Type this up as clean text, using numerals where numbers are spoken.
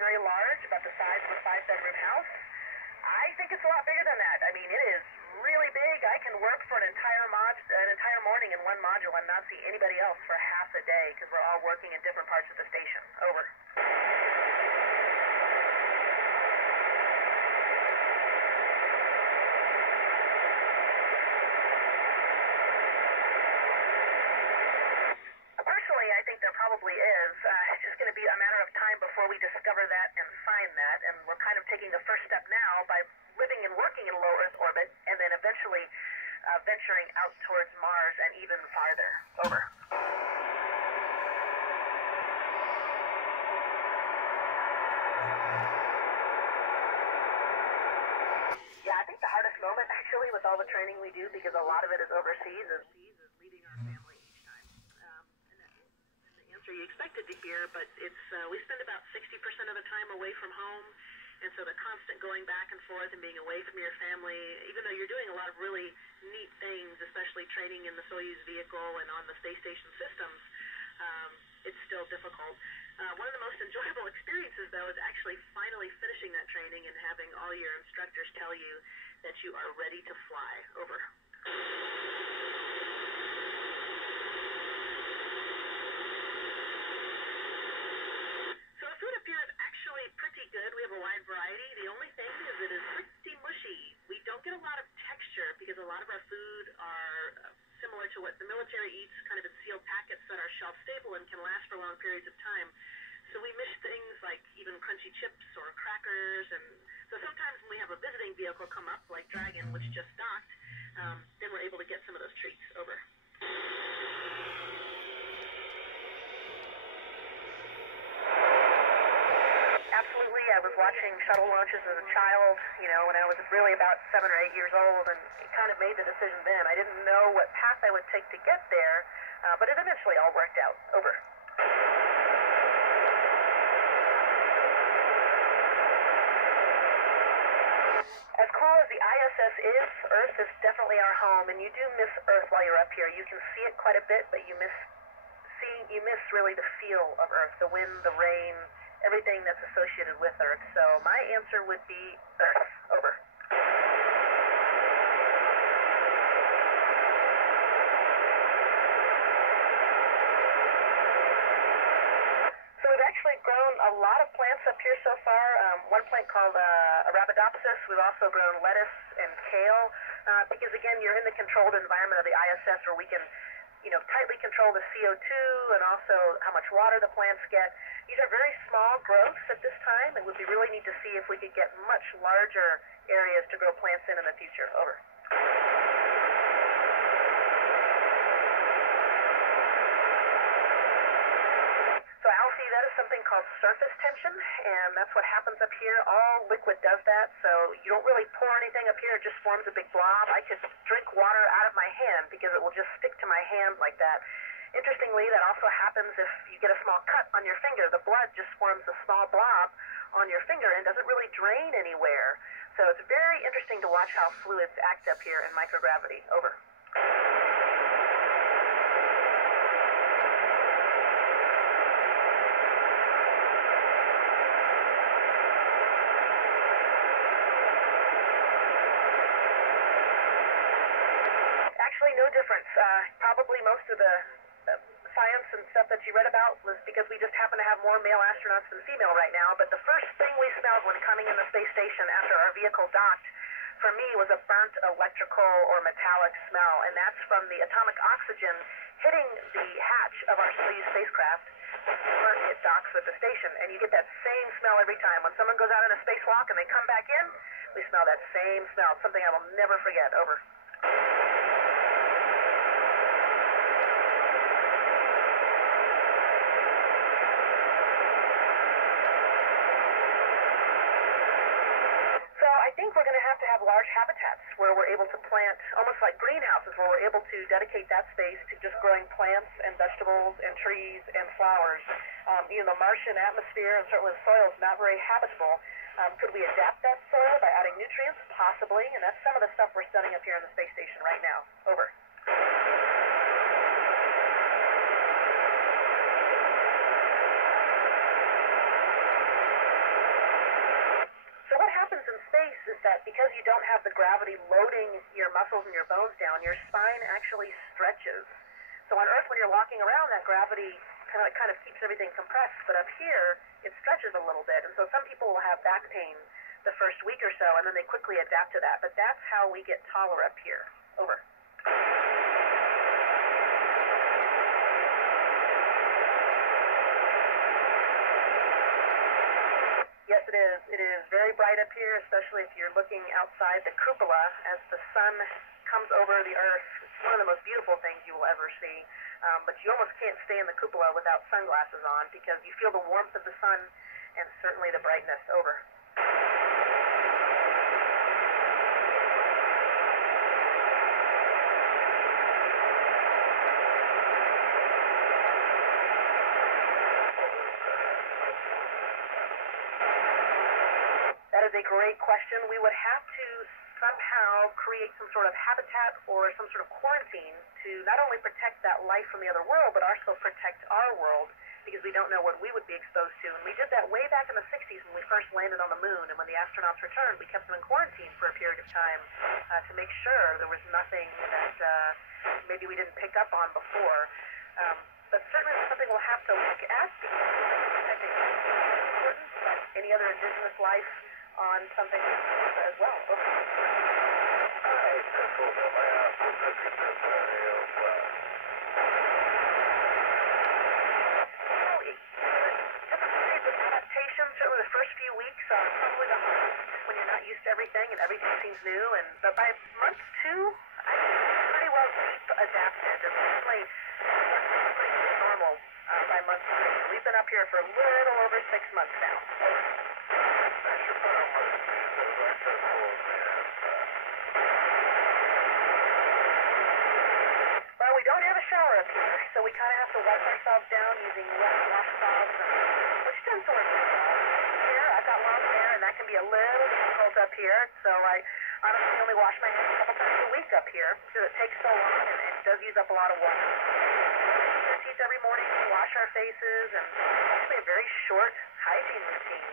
very large, about the size of a 5-bedroom house. I think it's a lot bigger than that. I mean, it is really big. I can work for an entire morning in one module and not see anybody else for half a day because we're all working in different parts of the station. Over. Personally, I think there probably is. It's just going to be a matter of time before we discover that and find that, and we're kind of taking the first step now by living and working in low Earth orbit, and then eventually venturing out towards Mars and even farther. Over. Yeah, I think the hardest moment, actually, with all the training we do, because a lot of it is overseas, is leaving our family each time. And that isn't the answer you expected to hear, but it's we spend about 60% of the time away from home, and so the constant going back and forth and being away from your family, even though you're doing a lot of really neat things, especially training in the Soyuz vehicle and on the space station systems, it's still difficult. One of the most enjoyable experiences, though, is actually finally finishing that training and having all your instructors tell you that you are ready to fly. Over. So the food up here is actually pretty good. We have a wide variety. The only thing is it is pretty mushy. We don't get a lot of texture because a lot of our food are similar to what the military eats, kind of in sealed packets that are shelf stable and can last for long periods of time. So we miss things like even crunchy chips or crackers, and so sometimes when we have a visiting vehicle come up, like Dragon, which just docked, then we're able to get some of those treats. Over. Absolutely. I was watching shuttle launches as a child, when I was really about 7 or 8 years old, and kind of made the decision then. I didn't know what path I would take to get there, but it eventually all worked out. Over. As cool as the ISS is, Earth is definitely our home, and you do miss Earth while you're up here. You can see it quite a bit, but you miss really the feel of Earth, the wind, the rain, everything that's associated with Earth. So my answer would be Earth. Over. So we've actually grown a lot of plants up here so far. One plant called Arabidopsis. We've also grown lettuce and kale because, again, you're in the controlled environment of the ISS where we can tightly control the CO2 and also how much water the plants get. These are very small growths at this time. It would be really neat to see if we could get much larger areas to grow plants in the future. Over. So Alfie, that is something called surface tension, and that's what happens up here. All liquid does that, so you don't really pour anything up here. It just forms a big blob. I could drink water out of my hand because it will just stick to my hand like that. Interestingly, that also happens if you get a small cut on your finger. The blood just forms a small blob on your finger and doesn't really drain anywhere. So it's very interesting to watch how fluids act up here in microgravity. Over. Actually, no difference. Probably most of the science and stuff that you read about was because we just happen to have more male astronauts than female right now. But the first thing we smelled when coming in the space station after our vehicle docked, for me, was a burnt electrical or metallic smell. And that's from the atomic oxygen hitting the hatch of our Soyuz spacecraft before it docks with the station. And you get that same smell every time. When someone goes out on a spacewalk and they come back in, we smell that same smell. Something I will never forget. Over. I think we're going to have large habitats where we're able to plant, almost like greenhouses, where we're able to dedicate that space to just growing plants and vegetables and trees and flowers. The Martian atmosphere and certainly the soil is not very habitable. Could we adapt that soil by adding nutrients? Possibly, and that's some of the stuff we're studying up here in the space station right now. Over. that because you don't have the gravity loading your muscles and your bones down, your spine actually stretches. So on Earth, when you're walking around, that gravity kind of keeps everything compressed, but up here, it stretches a little bit. And so some people will have back pain the first week or so, and then they quickly adapt to that. But that's how we get taller up here. Over. Yes, it is. It is very bright up here, especially if you're looking outside the cupola as the sun comes over the Earth. It's one of the most beautiful things you will ever see. But you almost can't stay in the cupola without sunglasses on because you feel the warmth of the sun and certainly the brightness. Over. That is a great question. We would have to somehow create some sort of habitat or some sort of quarantine to not only protect that life from the other world, but also protect our world because we don't know what we would be exposed to. And we did that way back in the 60s when we first landed on the moon. And when the astronauts returned, we kept them in quarantine for a period of time to make sure there was nothing that maybe we didn't pick up on before. But certainly it's something we'll have to look at because I think it's important, but any other indigenous life on something as well. Okay. Certainly the first few weeks are probably the hardest when you're not used to everything and everything seems new. But by month 2, I think it's pretty well deep adapted. And certainly pretty normal by month 3. We've been up here for a little over 6 months now. Well, we don't have a shower up here, so we kind of have to wipe ourselves down using wet washcloths, which tends to work pretty well. Here, I've got long hair, and that can be a little difficult up here, so I honestly only wash my hands a couple times a week up here because it takes so long and it does use up a lot of water. We brush our teeth every morning, wash our faces, and actually a very short hygiene routine.